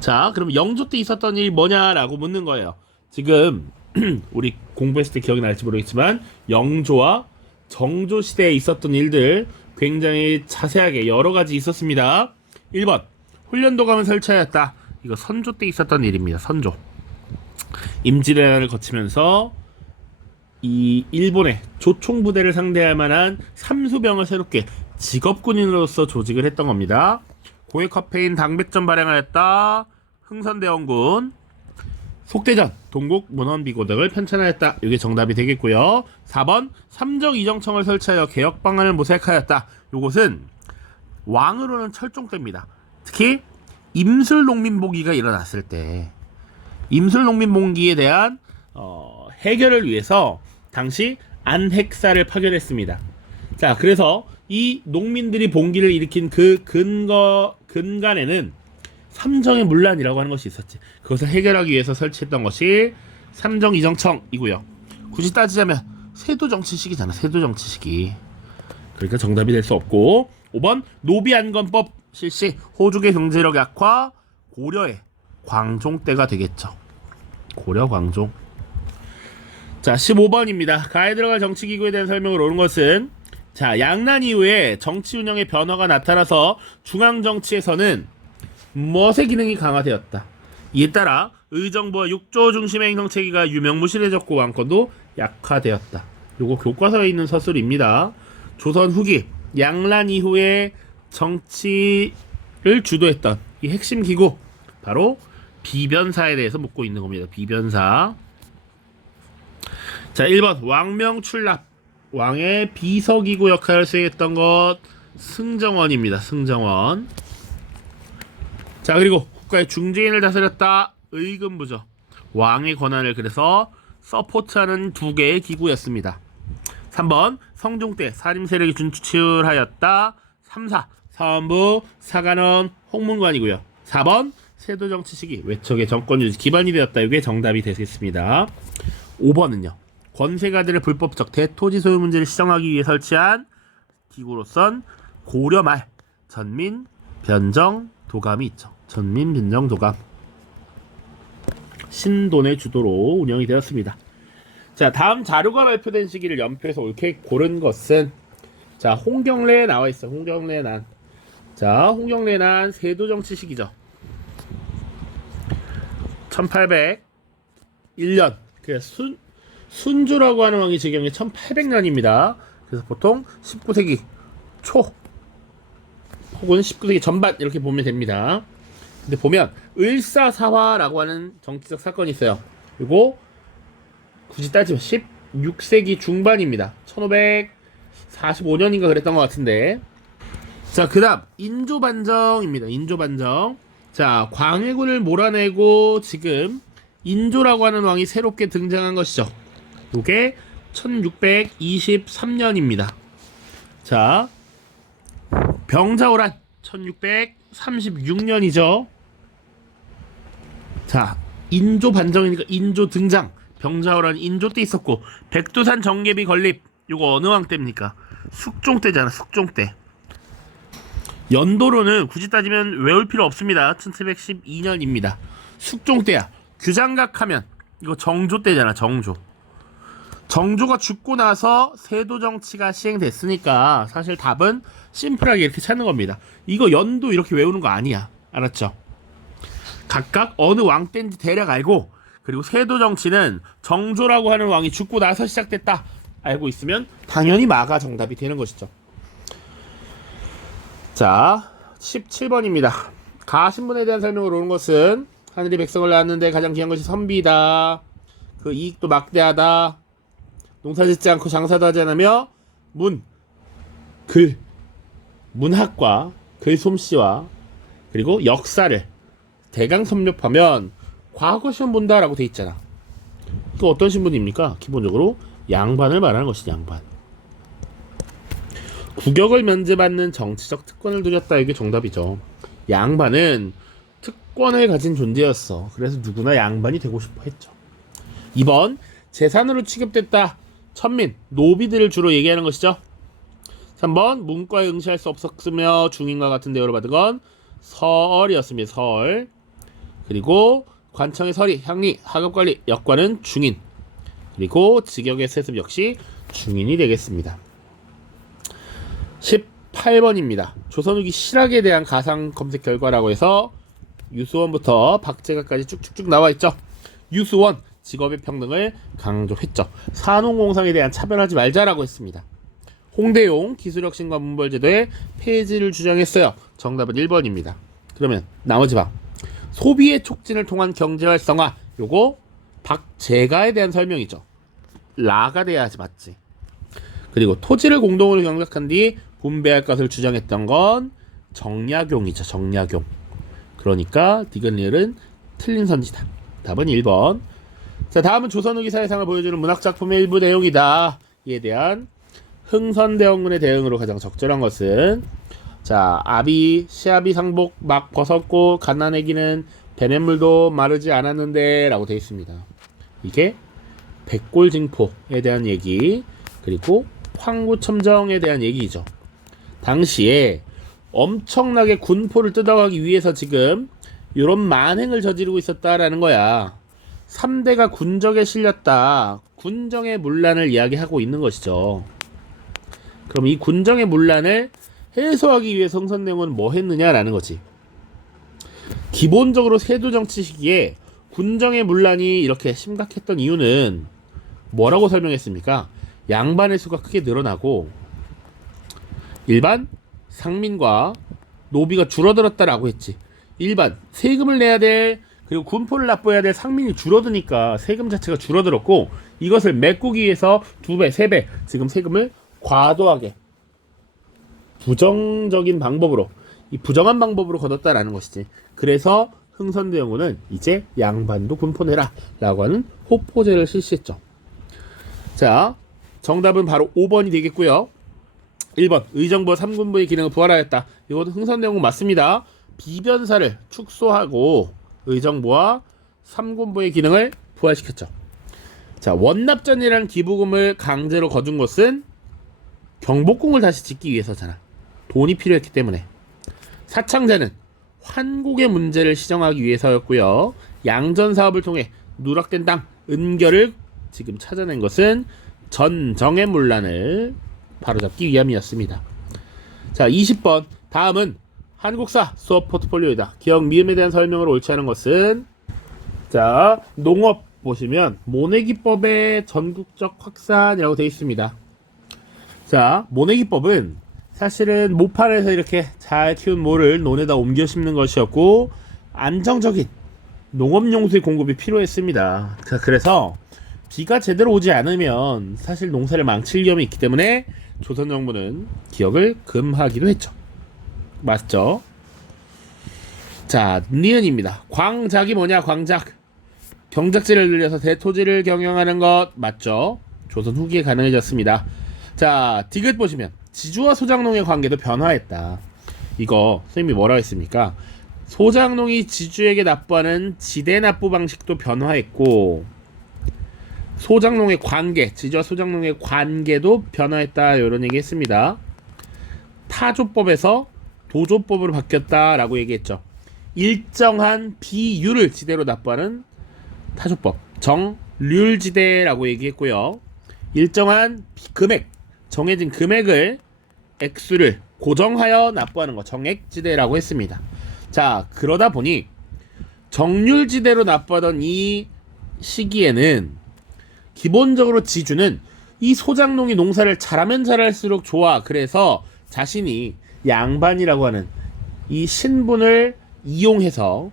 자, 그럼 영조 때 있었던 일이 뭐냐라고 묻는 거예요. 지금 우리 공부했을 때 기억이 날지 모르겠지만 영조와 정조 시대에 있었던 일들 굉장히 자세하게 여러 가지 있었습니다. 1번 훈련도감을 설치하였다. 이거 선조 때 있었던 일입니다. 선조. 임진왜란을 거치면서 이 일본의 조총 부대를 상대할 만한 삼수병을 새롭게 직업군인으로서 조직을 했던 겁니다. 고액 카페인 당백전 발행하였다. 흥선대원군. 속대전, 동국, 문헌비고 등을 편찬하였다. 이게 정답이 되겠고요. 4번 삼정이정청을 설치하여 개혁 방안을 모색하였다. 요것은 왕으로는 철종때입니다. 특히 임술농민봉기가 일어났을 때 임술농민봉기에 대한 해결을 위해서 당시 안핵사를 파견했습니다. 자, 그래서 이 농민들이 봉기를 일으킨 그 근간에는 삼정의 문란이라고 하는 것이 있었지. 그것을 해결하기 위해서 설치했던 것이 삼정이정청이고요. 굳이 따지자면 세도정치시기잖아. 세도정치시기. 그러니까 정답이 될 수 없고. 5번 노비안건법 실시. 호족의 경제력 약화. 고려의 광종 때가 되겠죠. 고려 광종. 자, 15번입니다. 가에 들어갈 정치기구에 대한 설명을 옳은 것은, 자, 양난 이후에 정치 운영의 변화가 나타나서 중앙정치에서는 무엇의 기능이 강화되었다. 이에 따라 의정부와 육조 중심의 행정체계가 유명무실해졌고 왕권도 약화되었다. 요거 교과서에 있는 서술입니다. 조선 후기 양란 이후에 정치를 주도했던 이 핵심 기구, 바로 비변사에 대해서 묻고 있는 겁니다. 비변사. 자, 1번 왕명출납. 왕의 비서기구 역할을 수행했던 것 승정원입니다. 승정원. 자, 그리고 국가의 중재인을 다스렸다. 의금부죠. 왕의 권한을 그래서 서포트하는 두 개의 기구였습니다. 3번 성종 때 사림 세력이 준출하였다. 3사 사원부, 사관원, 홍문관이고요. 4번 세도정치 시기 외척의 정권 유지 기반이 되었다. 이게 정답이 되겠습니다. 5번은요. 권세가들의 불법적 대토지 소유 문제를 시정하기 위해 설치한 기구로선 고려 말 전민, 변정, 도감이 있죠. 전민, 변정, 도감. 신돈의 주도로 운영이 되었습니다. 자, 다음 자료가 발표된 시기를 연표해서 옳게 고른 것은, 자, 홍경래에 나와 있어. 홍경래 난. 자, 홍경래 난 세도정치 시기죠. 1801년. 그래서 순주라고 하는 왕이 즉위한 게 1800년입니다. 그래서 보통 19세기 초 혹은 19세기 전반 이렇게 보면 됩니다. 근데 보면 을사사화라고 하는 정치적 사건이 있어요. 그리고 굳이 따지면 16세기 중반입니다. 1545년인가 그랬던 것 같은데. 자, 그 다음 인조반정입니다. 인조반정. 자, 광해군을 몰아내고 지금 인조라고 하는 왕이 새롭게 등장한 것이죠. 요게 1623년입니다. 자, 병자호란 1636년이죠. 자, 인조 반정이니까 인조 등장. 병자호란 인조 때 있었고, 백두산 정계비 건립 요거 어느 왕 때입니까? 숙종 때잖아. 숙종 때. 연도로는 굳이 따지면 외울 필요 없습니다. 1712년입니다. 숙종 때야. 규장각 하면 이거 정조 때잖아. 정조. 정조가 죽고 나서 세도 정치가 시행됐으니까 사실 답은 심플하게 이렇게 찾는 겁니다. 이거 연도 이렇게 외우는 거 아니야. 알았죠? 각각 어느 왕 때인지 대략 알고, 그리고 세도 정치는 정조라고 하는 왕이 죽고 나서 시작됐다 알고 있으면 당연히 마가 정답이 되는 것이죠. 자, 17번입니다. 가신분에 대한 설명을 옳은 것은, 하늘이 백성을 낳았는데 가장 귀한 것이 선비이다. 그 이익도 막대하다. 농사짓지 않고 장사도 하지 않으며 문, 글, 문학과 글솜씨와 그리고 역사를 대강 섭렵하면 과거 시험 본다라고 돼 있잖아. 이거 어떤 신분입니까? 기본적으로 양반을 말하는 것이 양반. 국역을 면제받는 정치적 특권을 누렸다. 이게 정답이죠. 양반은 특권을 가진 존재였어. 그래서 누구나 양반이 되고 싶어 했죠. 2번 재산으로 취급됐다. 천민, 노비들을 주로 얘기하는 것이죠. 3번 문과에 응시할 수 없었으며 중인과 같은 대우를 받은 건 서얼이었습니다. 서얼. 그리고 관청의 서리, 향리, 하급관리, 역관은 중인. 그리고 직역의 세습 역시 중인이 되겠습니다. 18번입니다. 조선 후기 실학에 대한 가상 검색 결과라고 해서 유수원부터 박제가까지 쭉쭉쭉 나와있죠. 유수원 직업의 평등을 강조했죠. 산업공상에 대한 차별하지 말자라고 했습니다. 홍대용 기술혁신과 문벌제도의 폐지를 주장했어요. 정답은 1번입니다. 그러면 나머지 방 소비의 촉진을 통한 경제활성화, 요거 박제가에 대한 설명이죠. 라가 돼야지 맞지. 그리고 토지를 공동으로 경작한 뒤 분배할 것을 주장했던 건 정약용이죠. 정약용. 그러니까 디글리얼은 틀린 선지다. 답은 1번. 자, 다음은 조선 후기 사회상을 보여주는 문학작품의 일부 내용이다. 이에 대한 흥선대원군의 대응으로 가장 적절한 것은 자, 아비, 시아비 상복 막 벗었고 갓난애기는 배냇물도 마르지 않았는데 라고 되어 있습니다. 이게 백골징포에 대한 얘기, 그리고 황구첨정에 대한 얘기죠. 당시에 엄청나게 군포를 뜯어가기 위해서 지금 이런 만행을 저지르고 있었다라는 거야. 3대가 군적에 실렸다. 군정의 문란을 이야기하고 있는 것이죠. 그럼 이 군정의 문란을 해소하기 위해 흥선대원은 뭐 했느냐라는 거지. 기본적으로 세조정치 시기에 군정의 문란이 이렇게 심각했던 이유는 뭐라고 설명했습니까? 양반의 수가 크게 늘어나고 일반 상민과 노비가 줄어들었다라고 했지. 일반 세금을 내야 될, 그리고 군포를 납부해야 될 상민이 줄어드니까 세금 자체가 줄어들었고, 이것을 메꾸기 위해서 2배, 3배 지금 세금을 과도하게 부정적인 방법으로, 이 부정한 방법으로 걷었다라는 것이지. 그래서 흥선대원군은 이제 양반도 군포 내라 라고 하는 호포제를 실시했죠. 자, 정답은 바로 5번이 되겠고요. 1번 의정부와 3군부의 기능을 부활하였다. 이것도 흥선대원군 맞습니다. 비변사를 축소하고 의정부와 3군부의 기능을 부활시켰죠. 자, 원납전이라는 기부금을 강제로 거둔 것은 경복궁을 다시 짓기 위해서잖아. 돈이 필요했기 때문에. 사창제는 환곡의 문제를 시정하기 위해서였고요. 양전사업을 통해 누락된 땅 은결을 지금 찾아낸 것은 전정의 문란을 바로잡기 위함이었습니다. 자, 20번. 다음은 한국사 수업 포트폴리오이다. 기억 미음에 대한 설명을 옳지 않은 것은, 자, 농업 보시면 모내기법의 전국적 확산이라고 되어 있습니다. 자, 모내기법은 사실은 모판에서 이렇게 잘 키운 모를 논에다 옮겨 심는 것이었고, 안정적인 농업용수의 공급이 필요했습니다. 자, 그래서 비가 제대로 오지 않으면 사실 농사를 망칠 위험이 있기 때문에 조선 정부는 기역을 금하기도 했죠. 맞죠? 자, 니은입니다. 광작이 뭐냐? 광작. 경작지를 늘려서 대토지를 경영하는 것 맞죠? 조선 후기에 가능해졌습니다. 자, 디귿 보시면 지주와 소장농의 관계도 변화했다. 이거 선생님이 뭐라고 했습니까? 소장농이 지주에게 납부하는 지대 납부 방식도 변화했고, 소장농의 관계, 지주와 소장농의 관계도 변화했다. 이런 얘기 했습니다. 타조법에서 도조법으로 바뀌었다라고 얘기했죠. 일정한 비율을 지대로 납부하는 타조법, 정률지대라고 얘기했고요. 일정한 금액, 정해진 금액을, 액수를 고정하여 납부하는 거, 정액지대라고 했습니다. 자, 그러다 보니 정률지대로 납부하던 이 시기에는 기본적으로 지주는 이 소장농이 농사를 잘하면 잘할수록 좋아. 그래서 자신이 양반이라고 하는 이 신분을 이용해서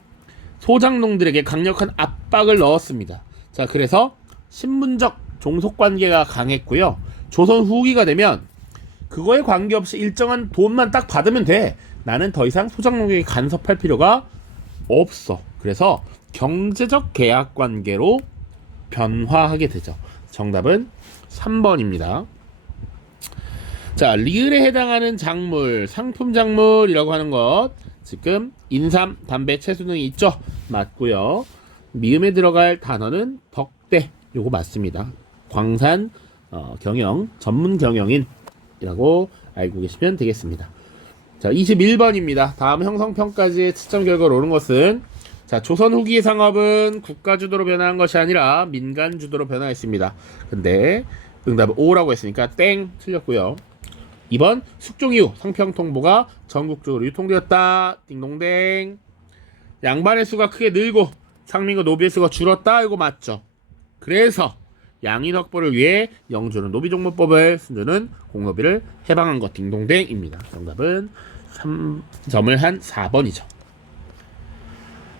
소장농들에게 강력한 압박을 넣었습니다. 자, 그래서 신분적 종속관계가 강했고요. 조선 후기가 되면 그거에 관계없이 일정한 돈만 딱 받으면 돼. 나는 더 이상 소작농에게 간섭할 필요가 없어. 그래서 경제적 계약 관계로 변화하게 되죠. 정답은 3번입니다. 자, 리을에 해당하는 작물, 상품 작물이라고 하는 것, 지금 인삼, 담배, 채소 등이 있죠. 맞고요. 미음에 들어갈 단어는 덕대, 요거 맞습니다. 광산 경영, 전문 경영인이라고 알고 계시면 되겠습니다. 자, 21번입니다. 다음 형성평가지의 채점 결과로 오른 것은, 자, 조선 후기의 상업은 국가 주도로 변화한 것이 아니라 민간 주도로 변화했습니다. 근데 응답은 O라고 했으니까 땡 틀렸고요. 2번 숙종 이후 상평통보가 전국적으로 유통되었다. 띵동댕. 양반의 수가 크게 늘고 상민과 노비의 수가 줄었다. 이거 맞죠. 그래서 양인 확보를 위해 영주는 노비종목법을, 순주는 공노비를 해방한 것. 딩동댕입니다. 정답은 3점을 한 4번이죠.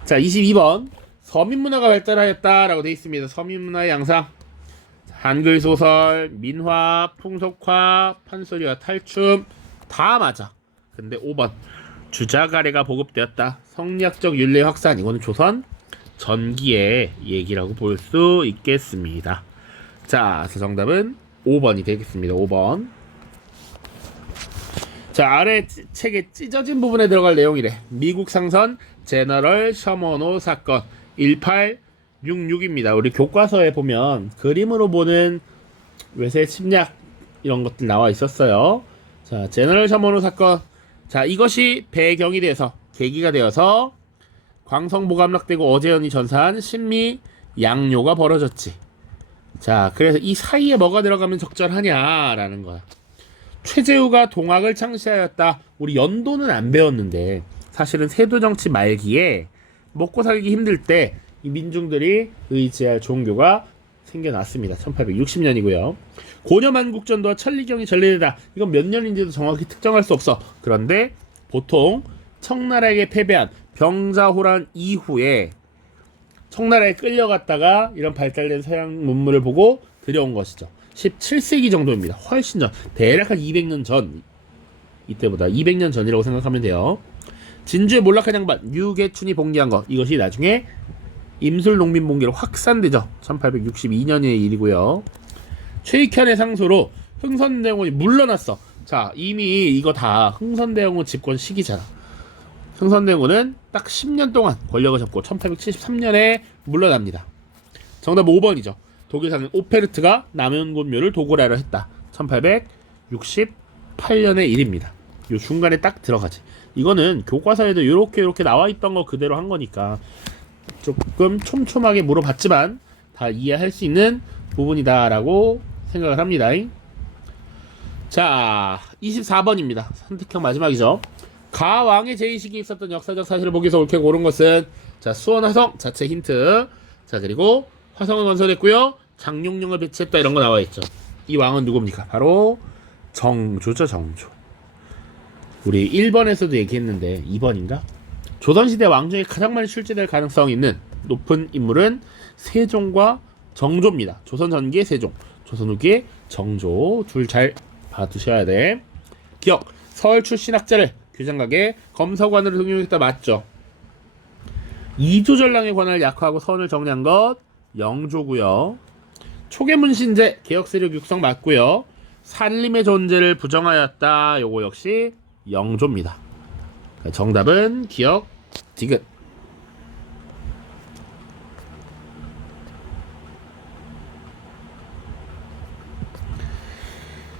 자, 22번 서민문화가 발달하였다라고 되어 있습니다. 서민문화의 양상, 한글 소설, 민화, 풍속화, 판소리와 탈춤 다 맞아. 근데 5번 주자가래가 보급되었다. 성리학적 윤례 확산, 이거는 조선 전기의 얘기라고 볼 수 있겠습니다. 자, 그래서 정답은 5번이 되겠습니다. 5번. 자, 아래 책의 찢어진 부분에 들어갈 내용이래. 미국 상선 제너럴 셔먼호 사건 1866입니다. 우리 교과서에 보면 그림으로 보는 외세 침략 이런 것들 나와 있었어요. 자, 제너럴 셔먼호 사건. 자, 이것이 배경이 돼서, 계기가 되어서 광성보가 함락되고 어제연이 전사한 신미 양요가 벌어졌지. 자, 그래서 이 사이에 뭐가 들어가면 적절하냐라는 거야. 최재우가 동학을 창시하였다. 우리 연도는 안 배웠는데 사실은 세도정치 말기에 먹고 살기 힘들 때 이 민중들이 의지할 종교가 생겨났습니다. 1860년이고요. 고려만국전도와 천리경이 전래되다. 이건 몇 년인지도 정확히 특정할 수 없어. 그런데 보통 청나라에게 패배한 병자호란 이후에 청나라에 끌려갔다가 이런 발달된 서양 문물을 보고 들여온 것이죠. 17세기 정도입니다. 훨씬 전, 대략 한 200년 전, 이때보다 200년 전이라고 생각하면 돼요. 진주의 몰락한 양반 유계춘이 봉기한 것, 이것이 나중에 임술농민봉기로 확산되죠. 1862년의 일이고요. 최익현의 상소로 흥선대원이 물러났어. 자, 이미 이거 다 흥선대원군 집권 시기잖아. 흥선대원군은 딱 10년 동안 권력을 잡고 1873년에 물러납니다. 정답 5번이죠. 독일 사는 오페르트가 남현곤묘를 도굴하려 했다. 1868년의 일입니다. 요 중간에 딱 들어가지. 이거는 교과서에도 요렇게 나와 있던 거 그대로 한 거니까 조금 촘촘하게 물어봤지만 다 이해할 수 있는 부분이다라고 생각을 합니다. 자, 24번입니다. 선택형 마지막이죠. 가왕의 제의식이 있었던 역사적 사실을 보기 위해서 옳게 고른 것은, 자, 수원화성 자체 힌트. 자, 그리고 화성을 건설했고요. 장룡령을 배치했다. 이런 거 나와 있죠. 이 왕은 누굽니까? 바로 정조죠. 정조. 우리 1번에서도 얘기했는데 2번인가? 조선시대 왕 중에 가장 많이 출제될 가능성이 있는 높은 인물은 세종과 정조입니다. 조선 전기의 세종, 조선 후기의 정조. 둘 잘 봐두셔야 돼. 기억, 서울 출신 학자를 규장각의 검사관으로 등용했다. 맞죠? 이조전랑의 권한을 약화하고 선을 정리한 것 영조고요. 초계문신제 개혁세력 육성 맞고요. 산림의 존재를 부정하였다. 요거 역시 영조입니다. 정답은 기억 디귿.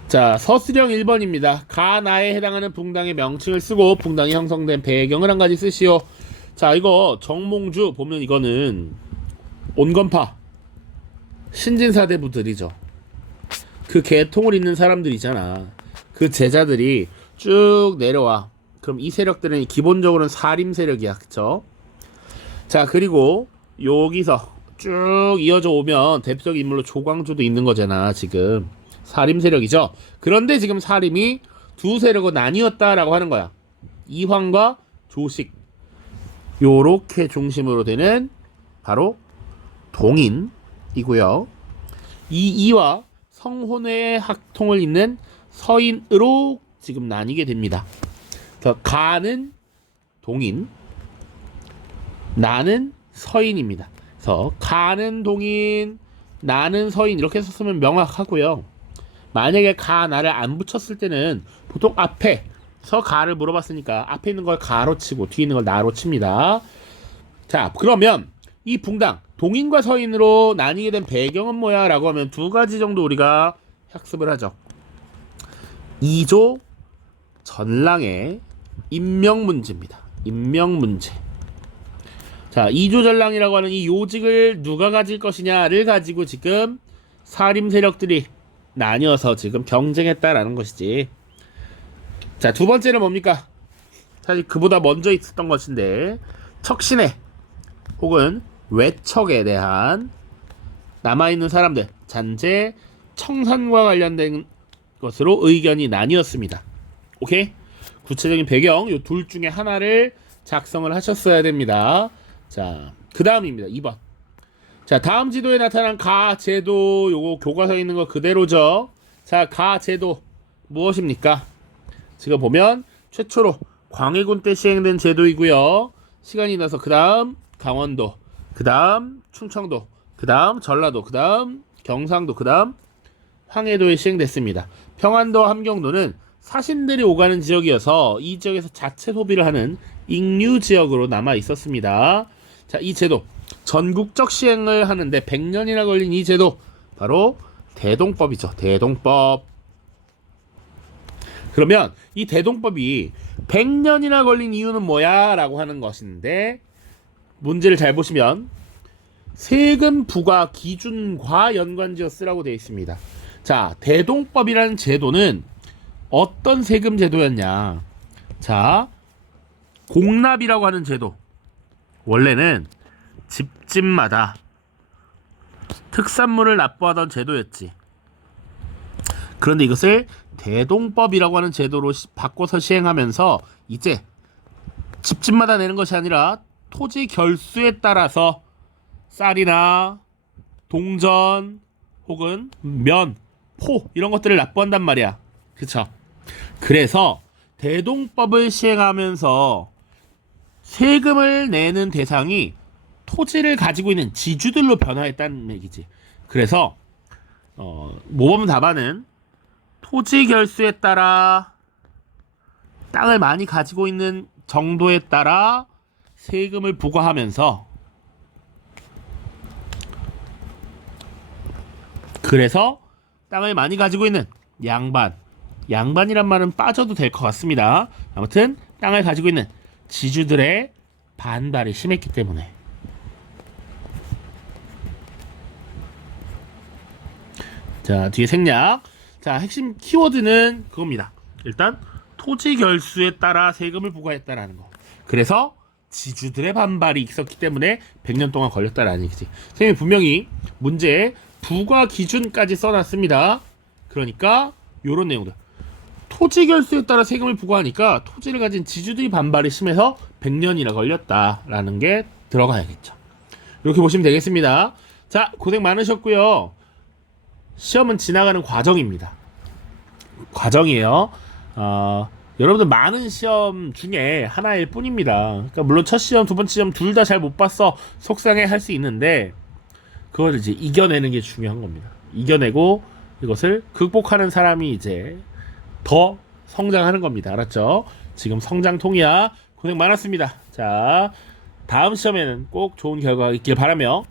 자, 서술형 1번입니다. 가나에 해당하는 붕당의 명칭을 쓰고 붕당이 형성된 배경을 한 가지 쓰시오. 자, 이거 정몽주 보면 이거는 온건파 신진사대부들이죠. 그 계통을 잇는 사람들이잖아. 그 제자들이 쭉 내려와. 그럼 이 세력들은 기본적으로는 사림 세력이야. 그쵸? 자, 그리고 여기서 쭉 이어져 오면 대표적인 인물로 조광조도 있는 거잖아. 지금 사림 세력이죠. 그런데 지금 사림이 두 세력으로 나뉘었다라고 하는 거야. 이황과 조식, 요렇게 중심으로 되는 바로 동인이고요. 이 이와 성혼의 학통을 잇는 서인으로 지금 나뉘게 됩니다. 그래서 가는 동인, 나는 서인입니다. 그래서 가는 동인, 나는 서인 이렇게 썼으면 명확하고요. 만약에 가, 나를 안 붙였을 때는 보통 앞에서 가를 물어봤으니까 앞에 있는 걸 가로 치고 뒤에 있는 걸 나로 칩니다. 자, 그러면 이 붕당 동인과 서인으로 나뉘게 된 배경은 뭐야? 라고 하면 두 가지 정도 우리가 학습을 하죠. 2조 전랑의 임명 문제입니다. 임명 문제. 자, 2조 전랑이라고 하는 이 요직을 누가 가질 것이냐를 가지고 지금 사림 세력들이 나뉘어서 지금 경쟁했다라는 것이지. 자, 두 번째는 뭡니까? 사실 그보다 먼저 있었던 것인데 척신의 혹은 외척에 대한 남아있는 사람들, 잔재, 청산과 관련된 것으로 의견이 나뉘었습니다. 오케이? 구체적인 배경, 요 둘 중에 하나를 작성을 하셨어야 됩니다. 자, 그 다음입니다. 2번. 자, 다음 지도에 나타난 가 제도, 요거 교과서에 있는 거 그대로죠. 자, 가 제도 무엇입니까? 지금 보면 최초로 광해군 때 시행된 제도이고요. 시간이 나서 그 다음 강원도, 그 다음 충청도, 그 다음 전라도, 그 다음 경상도, 그 다음 황해도에 시행됐습니다. 평안도, 함경도는 사신들이 오가는 지역이어서 이 지역에서 자체 소비를 하는 익류 지역으로 남아 있었습니다. 자, 이 제도 전국적 시행을 하는데 100년이나 걸린 이 제도 바로 대동법이죠. 대동법. 그러면 이 대동법이 100년이나 걸린 이유는 뭐야? 라고 하는 것인데 문제를 잘 보시면 세금 부과 기준과 연관지어 쓰라고 되어 있습니다. 자, 대동법이라는 제도는 어떤 세금 제도였냐? 자, 공납이라고 하는 제도. 원래는 집집마다 특산물을 납부하던 제도였지. 그런데 이것을 대동법이라고 하는 제도로 바꿔서 시행하면서 이제 집집마다 내는 것이 아니라 토지 결수에 따라서 쌀이나 동전 혹은 면, 포 이런 것들을 납부한단 말이야. 그쵸? 그래서 대동법을 시행하면서 세금을 내는 대상이 토지를 가지고 있는 지주들로 변화했다는 얘기지. 그래서 모범 답안은 토지 결수에 따라 땅을 많이 가지고 있는 정도에 따라 세금을 부과하면서 그래서 땅을 많이 가지고 있는 양반이란 말은 빠져도 될 것 같습니다. 아무튼 땅을 가지고 있는 지주들의 반발이 심했기 때문에. 자, 뒤에 생략. 자, 핵심 키워드는 그겁니다. 일단 토지 결수에 따라 세금을 부과했다라는 거. 그래서 지주들의 반발이 있었기 때문에 100년 동안 걸렸다라는 얘기지. 선생님이 분명히 문제에 부과 기준까지 써놨습니다. 그러니까 요런 내용들. 토지 결수에 따라 세금을 부과하니까 토지를 가진 지주들이 반발이 심해서 100년이나 걸렸다라는 게 들어가야겠죠. 이렇게 보시면 되겠습니다. 자, 고생 많으셨고요. 시험은 지나가는 과정입니다. 과정이에요. 여러분들 많은 시험 중에 하나일 뿐입니다. 그러니까 물론 첫 시험, 두 번째 시험 둘 다 잘 못 봤어 속상해 할 수 있는데 그걸 이제 이겨내는 게 중요한 겁니다. 이겨내고 이것을 극복하는 사람이 이제 더 성장하는 겁니다. 알았죠? 지금 성장통이야. 고생 많았습니다. 자, 다음 시험에는 꼭 좋은 결과가 있길 바라며